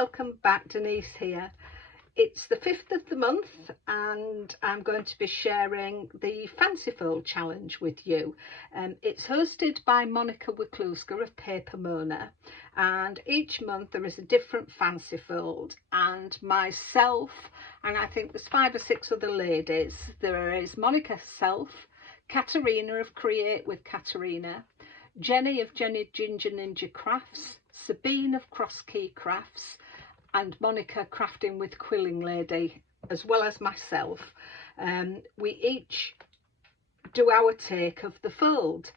welcome back. Denise here. It's the 5th of the month and I'm going to be sharing the Fancy Fold Challenge with you. It's hosted by Monika of Paper Mona, and each month there is a different fancy fold, and myself, and I think there's 5 or 6 other ladies. There is Monika herself, Katarina of Create with Katarina, Jenny of Jenny Ginger Ninja Crafts, Sabine of Cross Key Crafts, and Monika Crafting with Quilling Lady, as well as myself. We each do our take of the fold.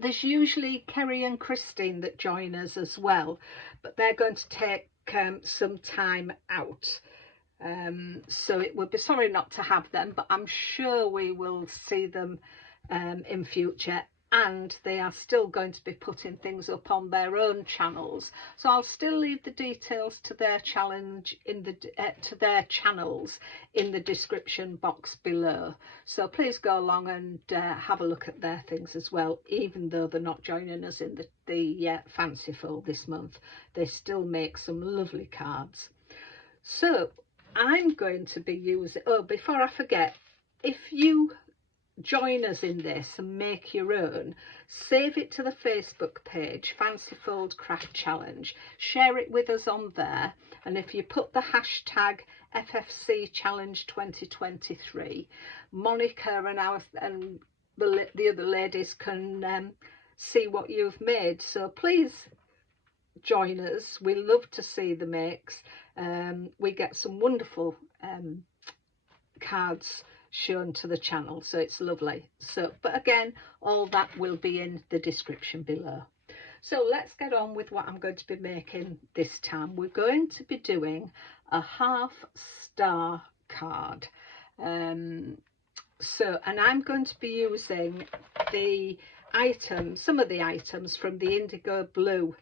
There's usually Kerry and Christine that join us as well, but they're going to take some time out. So it would be sorry not to have them, but I'm sure we will see them in future, and they are still going to be putting things up on their own channels, so I'll still leave the details to their challenge in the to their channels in the description box below, so please go along and have a look at their things as well. Even though they're not joining us in the Fancy Fold this month, they still make some lovely cards. So I'm going to be using, oh, before I forget, if you join us in this and make your own, save it to the Facebook page, Fancy Fold Craft Challenge, share it with us on there, and if you put the hashtag FFC Challenge 2023, Monika and the other ladies can see what you've made. So please join us. We love to see the makes. We get some wonderful cards shown to the channel, so it's lovely. So, but again, all that will be in the description below. So let's get on with what I'm going to be making this time. We're going to be doing a half star card. And I'm going to be using the items, some of the items from the Indigo Blue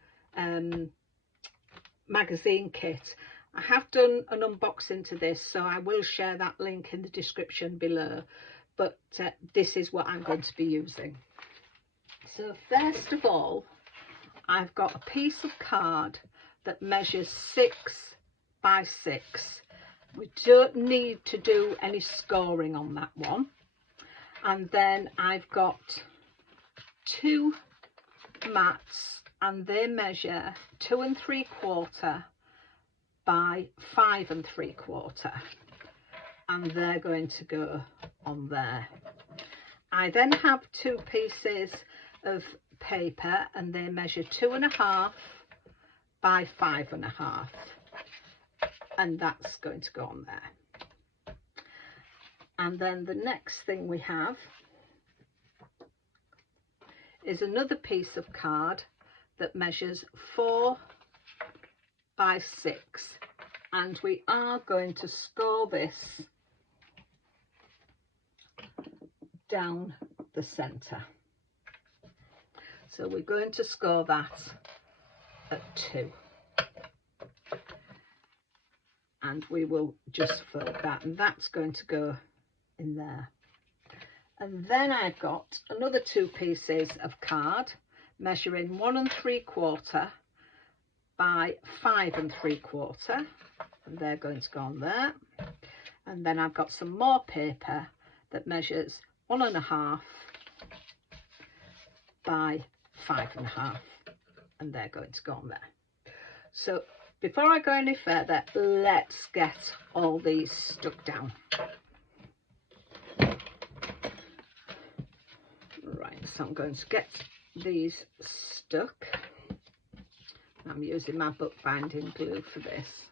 magazine kit. I have done an unboxing to this, so I will share that link in the description below, but this is what I'm going to be using. So first of all, I've got a piece of card that measures 6 by 6. We don't need to do any scoring on that one. And then I've got 2 mats, and they measure 2 3/4 by 5 3/4, and they're going to go on there. I then have 2 pieces of paper, and they measure 2 1/2 by 5 1/2, and that's going to go on there. And then the next thing we have is another piece of card that measures 4 by 6, and we are going to score this down the center. So we're going to score that at 2, and we will just fold that, and that's going to go in there. And then I've got another 2 pieces of card measuring 1 3/4 by 5 3/4, and they're going to go on there. And then I've got some more paper that measures 1 1/2 by 5 1/2, and they're going to go on there. So before I go any further, let's get all these stuck down. Right, so I'm going to get these stuck. I'm using my bookbinding glue for this.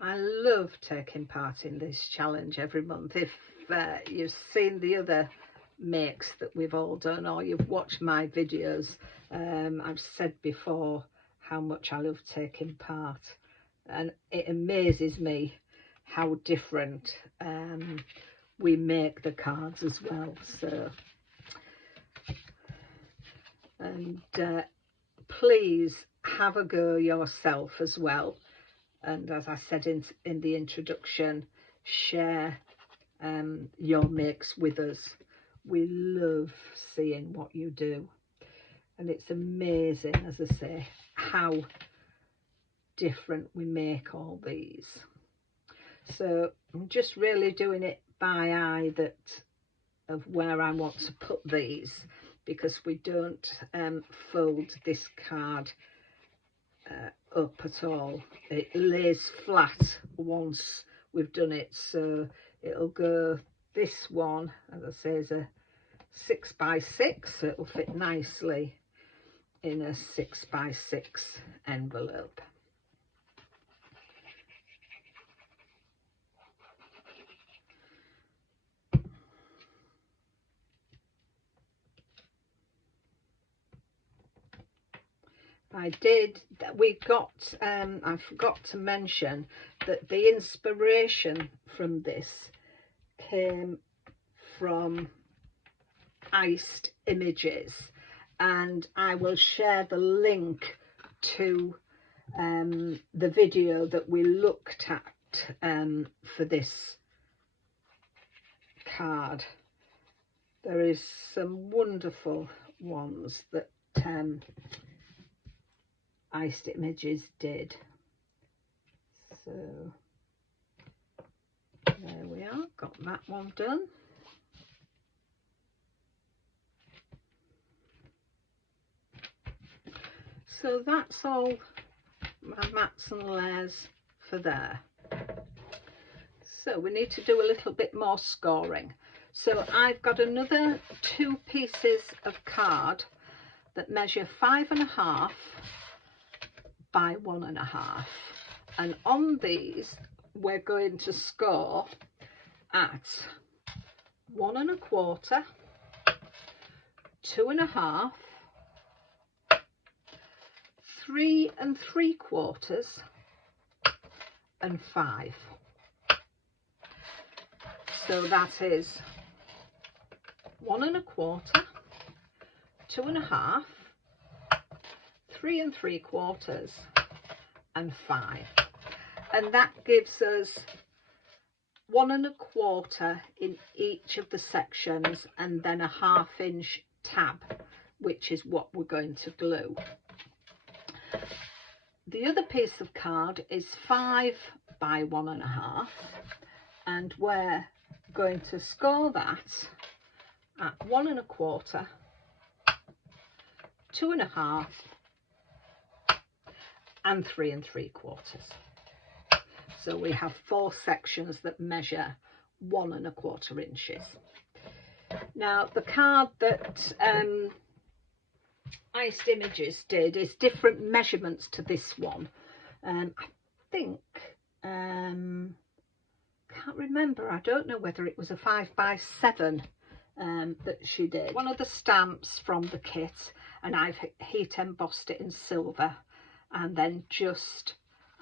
I love taking part in this challenge every month. If you've seen the other makes that we've all done, or you've watched my videos, I've said before how much I love taking part, and it amazes me how different we make the cards as well. So, and please have a go yourself as well, and as I said in the introduction, share your makes with us. We love seeing what you do. and it's amazing, as I say, how different we make all these. So I'm just really doing it by eye of where I want to put these, because we don't fold this card up at all. It lays flat once we've done it, so it'll go, this one, as I say, is a 6 by 6, so it'll fit nicely in a 6 by 6 envelope. I forgot to mention that the inspiration from this came from Iced Images, and I will share the link to the video that we looked at for this card. There is some wonderful ones that Iced Images did. So there we are, got that one done. So that's all my mats and layers for there. So we need to do a little bit more scoring. So I've got another 2 pieces of card that measure 5.5 by 1.5, and on these we're going to score at 1 1/4, 2.5, 3 3/4, and 5. So that is 1 1/4, 2.5, 3 3/4, and 5, and that gives us 1 1/4 in each of the sections, and then a 1/2 inch tab, which is what we're going to glue. The other piece of card is 5 by 1.5, and we're going to score that at 1 1/4, 2.5, and 3 3/4. So we have 4 sections that measure 1 1/4 inches. Now the card that Iced Images did is different measurements to this one. I think, can't remember, I don't know whether it was a 5 by 7 that she did. One of the stamps from the kit, and I've heat embossed it in silver, and then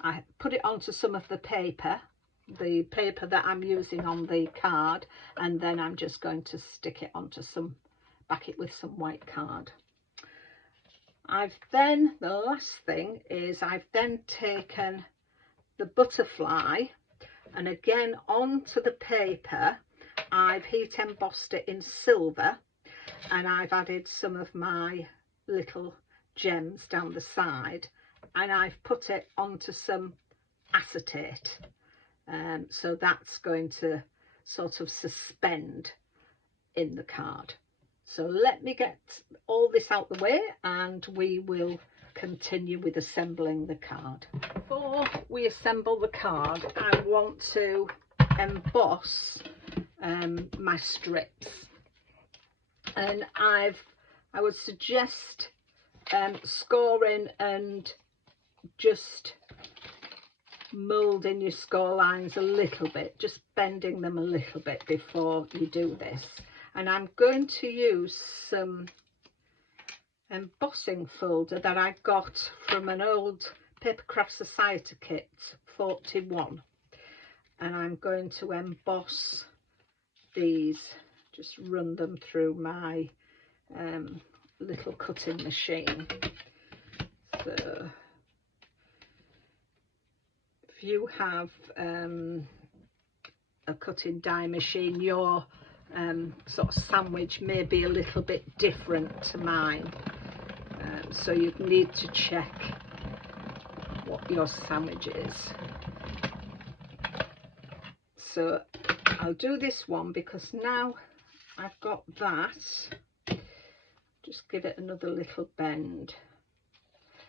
I put it onto some of the paper that I'm using on the card, and then I'm just going to stick it onto back it with some white card. The last thing is I've then taken the butterfly, and again onto the paper I've heat embossed it in silver, and I've added some of my little gems down the side, and I've put it onto some acetate, so that's going to sort of suspend in the card. So let me get all this out the way and we will continue with assembling the card. Before we assemble the card, I want to emboss my strips, and I would suggest scoring and just moulding your score lines a little bit, just bending them a little bit before you do this. And I'm going to use some embossing folder that I got from an old Papercraft Society kit 41, and I'm going to emboss these, just run them through my little cutting machine. So if you have a cutting die machine, your sort of sandwich may be a little bit different to mine. so you need to check what your sandwich is. So I'll do this one because now I've got that. Just give it another little bend,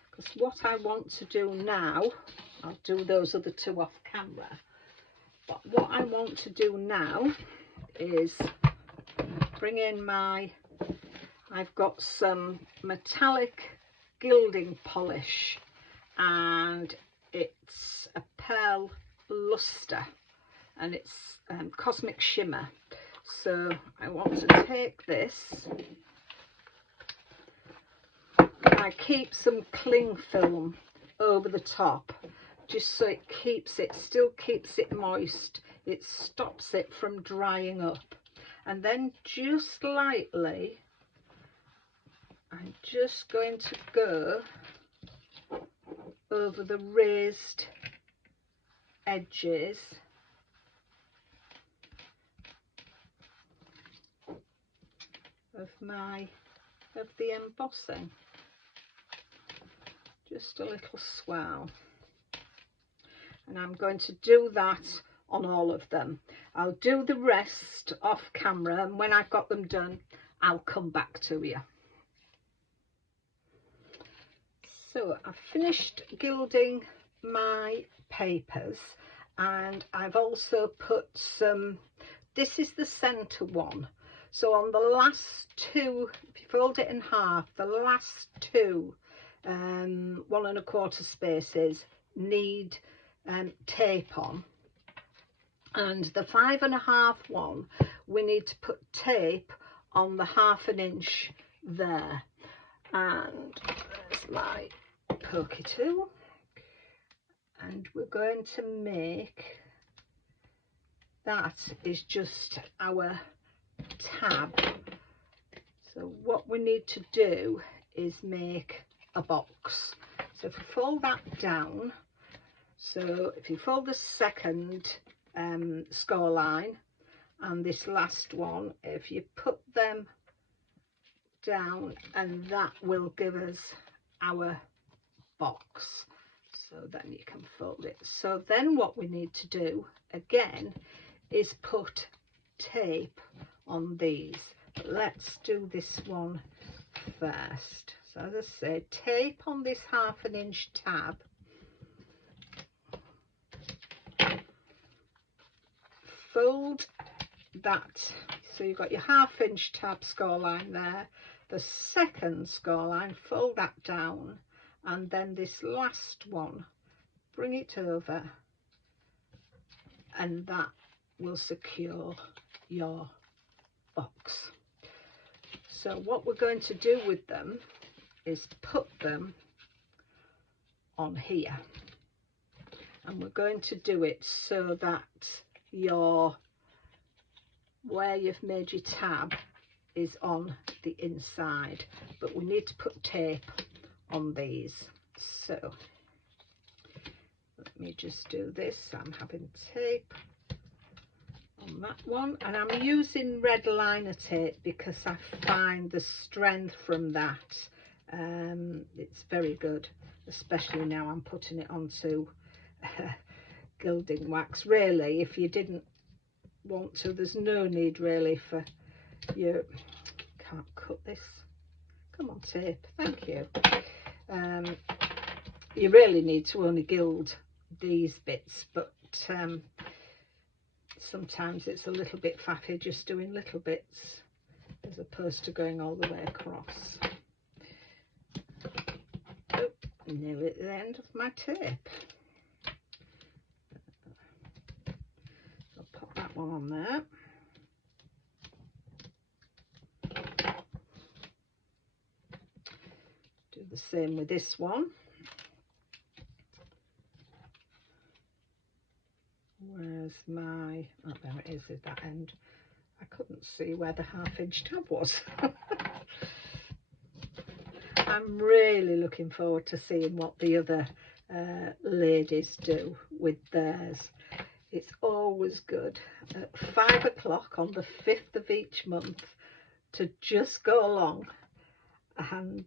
because what I want to do now, I'll do those other two off camera, but what I want to do now is bring in my, I've got some metallic gilding polish, and it's a pearl luster, and it's cosmic shimmer. So I want to take this, I keep some cling film over the top just so it still keeps it moist, it stops it from drying up. And then just lightly I'm just going to go over the raised edges of the embossing, just a little swell. And I'm going to do that on all of them. I'll do the rest off camera, and when I've got them done I'll come back to you. So I've finished gilding my papers, and I've also put some, this is the centre one, so on the last two, if you fold it in half, the last two 1 1/4 spaces need tape on, and the 5 1/2 one we need to put tape on the 1/2 inch there. And there's my pokey tool, and we're going to make, that is just our tab. So what we need to do is make a box. So if we fold that down, so if you fold the second score line and this last one, if you put them down, and that will give us our box. So then you can fold it. So then what we need to do again is put tape on these. But let's do this one first. So as I say, tape on this 1/2 inch tab, fold that, so you've got your 1/2 inch tab score line there, the second score line, fold that down, and then this last one, bring it over, and that will secure your box. So what we're going to do with them is put them on here, and we're going to do it so that your, where you've made your tab is on the inside, but we need to put tape on these. So let me just do this. I'm having tape on that one, and I'm using red liner tape because I find the strength from that, it's very good, especially now I'm putting it onto gilding wax. Really, if you didn't want to, there's no need really for you. Can't cut this, come on tape, thank you. You really need to only gild these bits, but sometimes it's a little bit faffy just doing little bits as opposed to going all the way across. Oh, nearly at the end of my tape. I'll pop that one on there. Do the same with this one. Where's my, oh there it is at that end. I couldn't see where the 1/2 inch tab was. I'm really looking forward to seeing what the other ladies do with theirs. It's always good at 5 o'clock on the 5th of each month to just go along and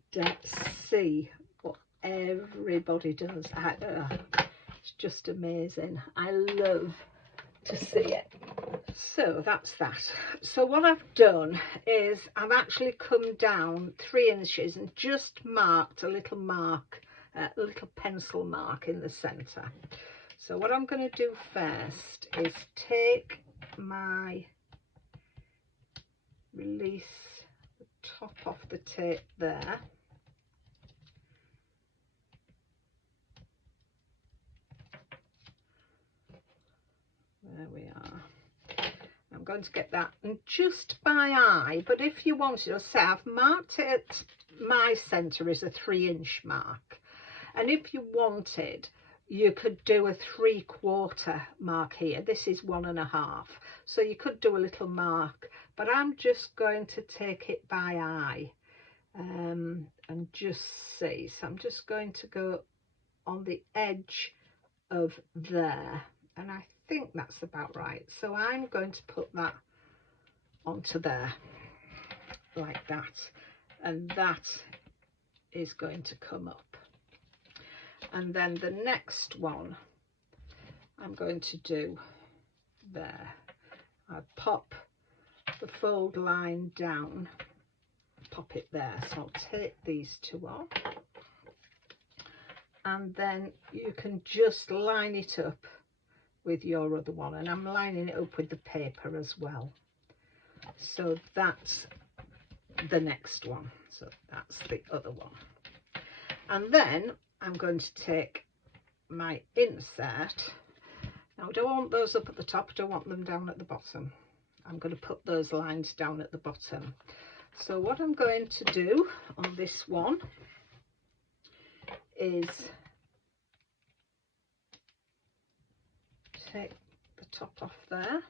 see what everybody does. It's just amazing. I love to see it. So that's that. So what I've done is I've actually come down 3 inches and just marked a little mark, a little pencil mark in the centre. So what I'm going to do first is take my release the top off the tape there. There we are. I'm going to get that, and just by eye, but if you wanted to say, I've marked it, my centre is a 3-inch mark, and if you wanted, you could do a 3/4 mark here. This is 1.5, so you could do a little mark, but I'm just going to take it by eye and just see. So I'm just going to go on the edge of there, and I think that's about right. So I'm going to put that onto there like that, and that is going to come up. And then the next one I'm going to do there. I pop the fold line down, pop it there. So I'll take these 2 off, and then you can just line it up with your other one, and I'm lining it up with the paper as well. So that's the next one, so that's the other one. And then I'm going to take my insert. Now I don't want those up at the top, I don't want them down at the bottom. I'm going to put those lines down at the bottom. So what I'm going to do on this one is take the top off there,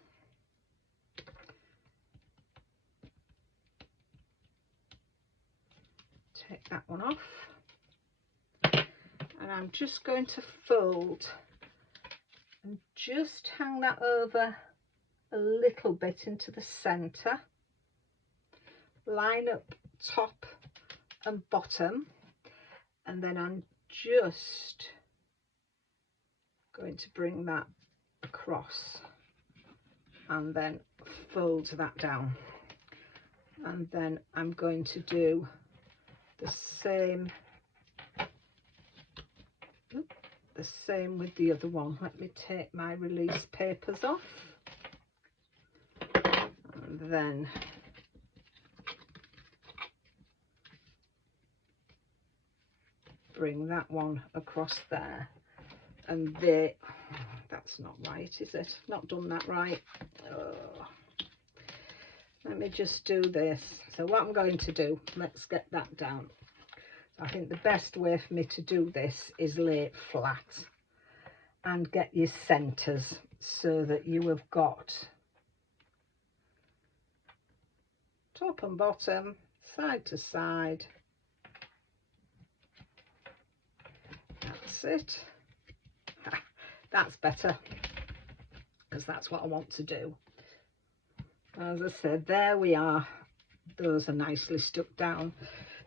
take that one off, and I'm just going to fold and just hang that over a little bit into the centre, line up top and bottom, and then I'm just going to bring that across and then fold that down, and then I'm going to do the same with the other one. Let me take my release papers off, and then bring that one across there, and that's not right, is it? Not done that right. Oh. Let me just do this. So what I'm going to do, let's get that down. I think the best way for me to do this is lay it flat and get your centres so that you have got top and bottom, side to side. That's it. That's better, because that's what I want to do. As I said, there we are. Those are nicely stuck down.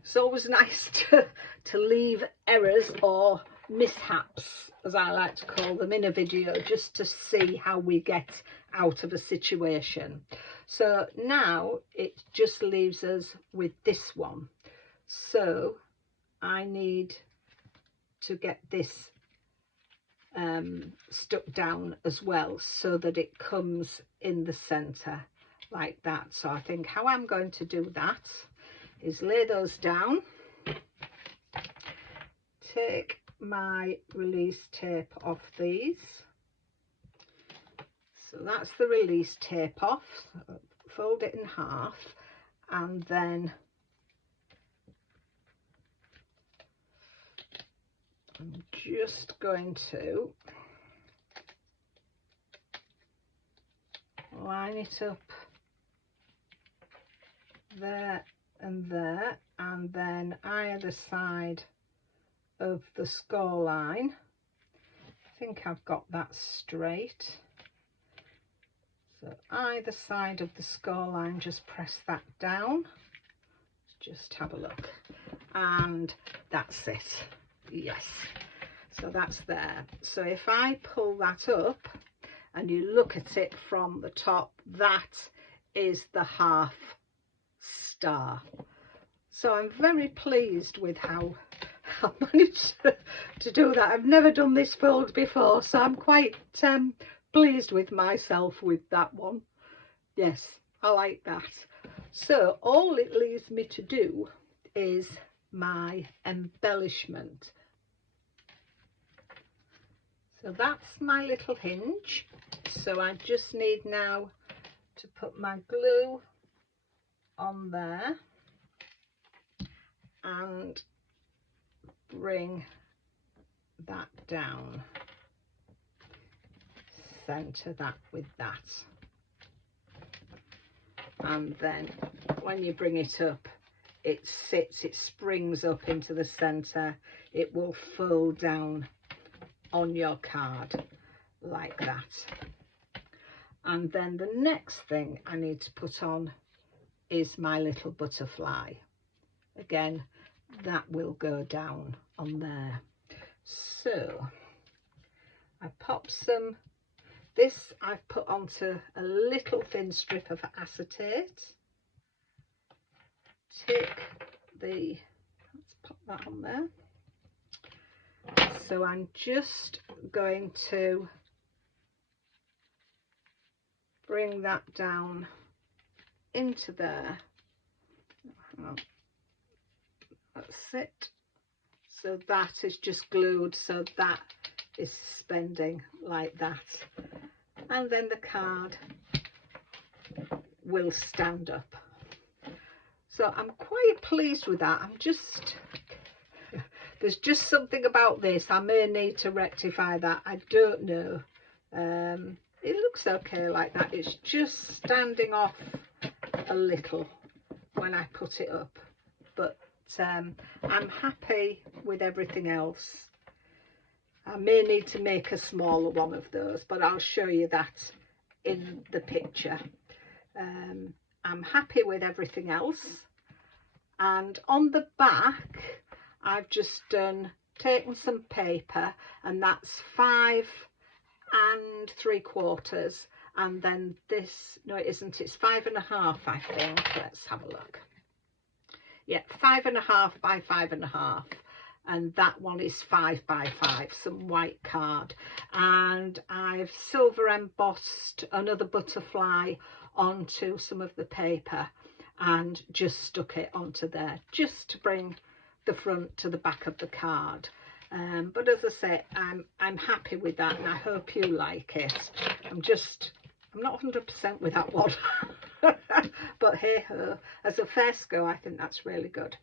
It's always nice to leave errors or mishaps, as I like to call them, in a video, just to see how we get out of a situation. So now it just leaves us with this one. So I need to get this stuck down as well, so that it comes in the centre like that. So I think how I'm going to do that is lay those down, take my release tape off these. So that's the release tape off, fold it in half, and then I'm just going to line it up there and there, and then either side of the score line. I think I've got that straight. So either side of the score line, just press that down. just have a look, and that's it. Yes, so that's there. So if I pull that up and you look at it from the top, that is the half star. So I'm very pleased with how I managed to do that. I've never done this fold before, so I'm quite pleased with myself with that one. Yes, I like that. So all it leaves me to do is my embellishment. So that's my little hinge. So I just need now to put my glue on there and bring that down. Center that with that. And then when you bring it up, it sits, it springs up into the center. It will fold down on your card like that. And then the next thing I need to put on is my little butterfly. Again, that will go down on there. So I pop some, this I've put onto a little thin strip of acetate. Take the, let's pop that on there. So I'm just going to bring that down into there. That's it. So that is just glued, so that is suspending like that. And then the card will stand up. So I'm quite pleased with that. I'm just, there's just something about this. I may need to rectify that. I don't know. It looks okay like that. It's just standing off a little when I put it up. But I'm happy with everything else. I may need to make a smaller one of those, but I'll show you that in the picture. I'm happy with everything else. And on the back, I've just taken some paper, and that's 5 3/4, and then this, no it isn't, it's 5.5 I think. Let's have a look. Yeah, 5.5 by 5.5, and that one is 5 by 5, some white card. And I've silver embossed another butterfly onto some of the paper and just stuck it onto there, just to bring the front to the back of the card. But as I say, I'm happy with that, and I hope you like it. I'm not 100% with that one. But hey ho, as a first go, I think that's really good.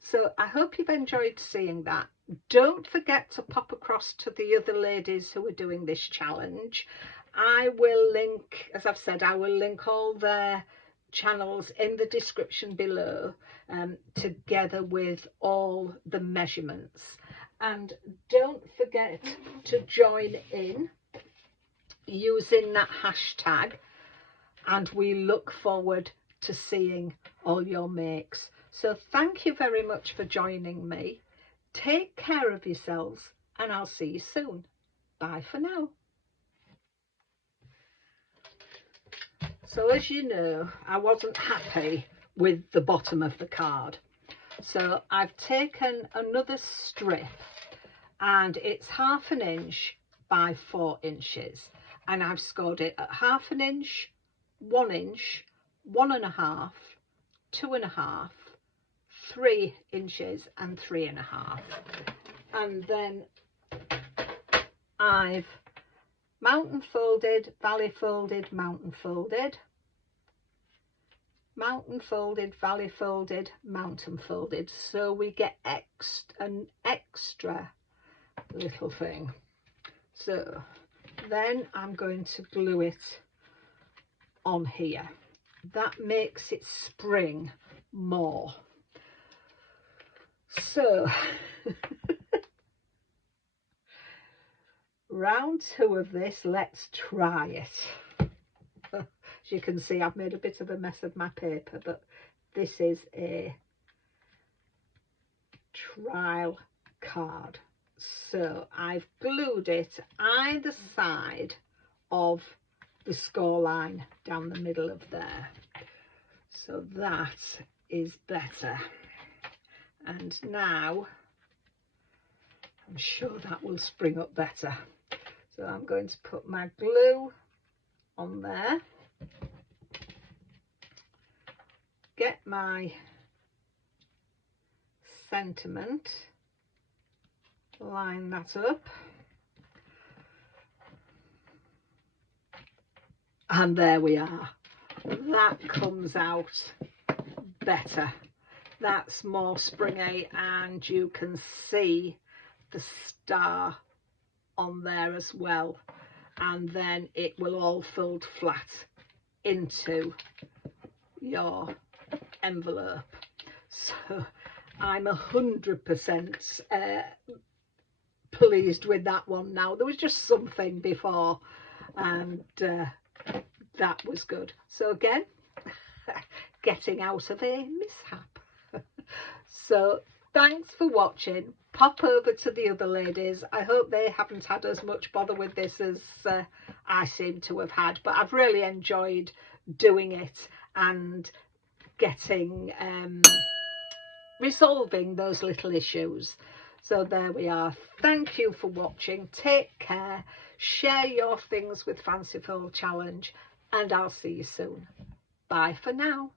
So I hope you've enjoyed seeing that. Don't forget to pop across to the other ladies who are doing this challenge. I will link, as I've said, I will link all their channels in the description below, together with all the measurements. And don't forget to join in using that hashtag, and we look forward to seeing all your makes. So thank you very much for joining me. Take care of yourselves, and I'll see you soon. Bye for now. So as you know, I wasn't happy with the bottom of the card. So I've taken another strip, and it's 1/2 inch by 4 inches. And I've scored it at 1/2 inch, 1 inch, 1.5, 2.5, 3 inches and 3.5. And then I've mountain folded, valley folded, mountain folded, mountain folded, valley folded, mountain folded. So we get an extra little thing. So then I'm going to glue it on here. That makes it spring more. So round 2 of this, let's try it. As you can see, I've made a bit of a mess of my paper, but this is a trial card. So I've glued it either side of the score line down the middle of there. So that is better. And now I'm sure that will spring up better. So I'm going to put my glue on there. Get my sentiment, line that up, and there we are. That comes out better. That's more springy, and you can see the star on there as well, and then it will all fold flat into your envelope. So I'm 100% pleased with that one now. There was just something before, and that was good. So again, getting out of a mishap. So thanks for watching. Pop over to the other ladies. I hope they haven't had as much bother with this as I seem to have had, but I've really enjoyed doing it and getting resolving those little issues. So there we are. Thank you for watching. Take care. Share your things with Fanciful Challenge, and I'll see you soon. Bye for now.